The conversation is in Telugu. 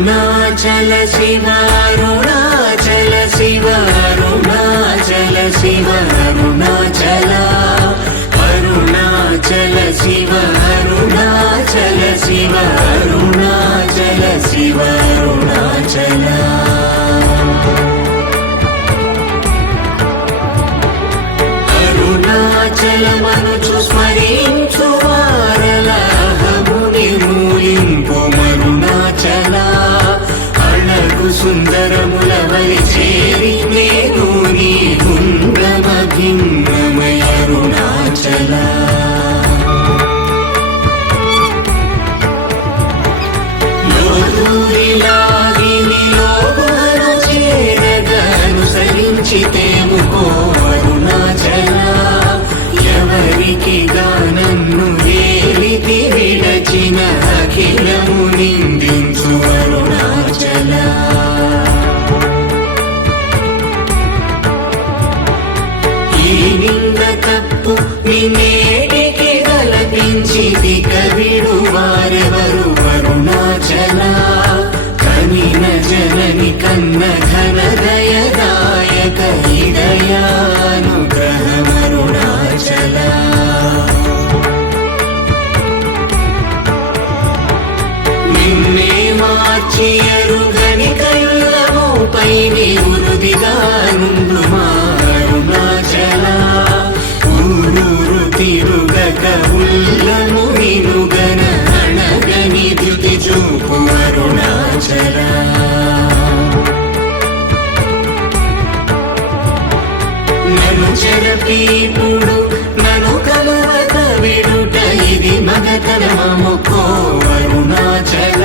అరుణాచల శివ అరుణాచల శివ అరుణాచల శివ అరుణాచల అరుణాచల శివ అరుణాచల శివ అరుణాచల శివ అరుణాచల అరుణాచలమనుచు స్మరించు వారల అహముని మూలింపు మరుణాచల అళగు సుందరముల వరి చేరి నేను నీ గుండ్రమ భిన్నమయ అరుణాచల లోదూరిలాగిని లోగులను చేరగా అనుసరించితేముకో అరుణాచల ఎవరికి గానన్ను ఏలితి విడచిన అఖిలము నిందించు అరుణాచల ఈ నింద తప్పు నిన్నేటికి గలపించి దిగవిడు వారెవరు అరుణాచల కనిన జనని కన్న ఘన దయదాయక హృదయానుగ్రహమరుణాచల నిన్నే మార్చి ఎరుగని కళ్ళముపై నిరుదిగా నుండు అరుణాచల ఊరూరు తిరుగక ఉల్లము నినుగన అణగని ధృతి చూపు అరుణాచల నన్ను చెరపీపుడు నన్ను కలవక విడుట ఇది మగతరమముకో అరుణాచల